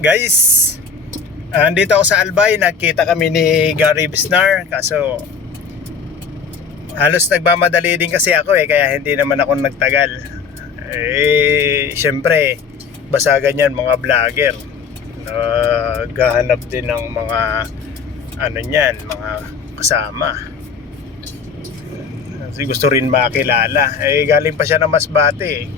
Guys, andito ako sa Albay. Nakita kami ni Gary Bisnar. Kaso halos nagmamadali din kasi ako kaya hindi naman ako nagtagal. Syempre basagan yan mga vlogger. Naghahanap din ng mga mga kasama. Kasi gusto rin makilala. Galing pa siya ng Masbate.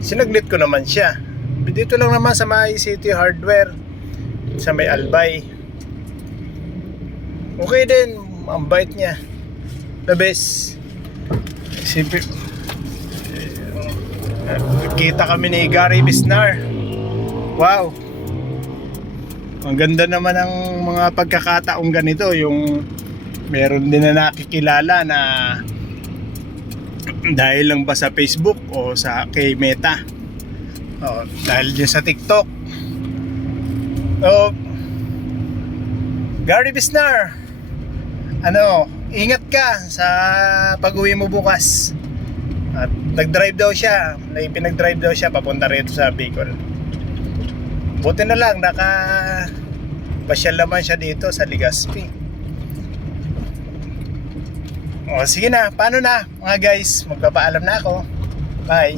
Sinaglit ko naman siya. Dito lang naman sa may City Hardware, sa may Albay. Okay din, ang bait niya. The best. Kita kami ni Gary Bisnar. Wow. Ang ganda naman ng mga pagkakataong ganito. Yung meron din na nakikilala na dahil lang ba sa Facebook o sa kay Meta, dahil din sa TikTok. Gary Bisnar, ingat ka sa pag-uwi mo bukas. At nag-drive daw siya, pinag-drive daw siya papunta rito sa Bicol. Buti na lang pasyal naman siya dito sa Legazpi. Sige na, paano na mga guys, magpapaalam na ako. Bye.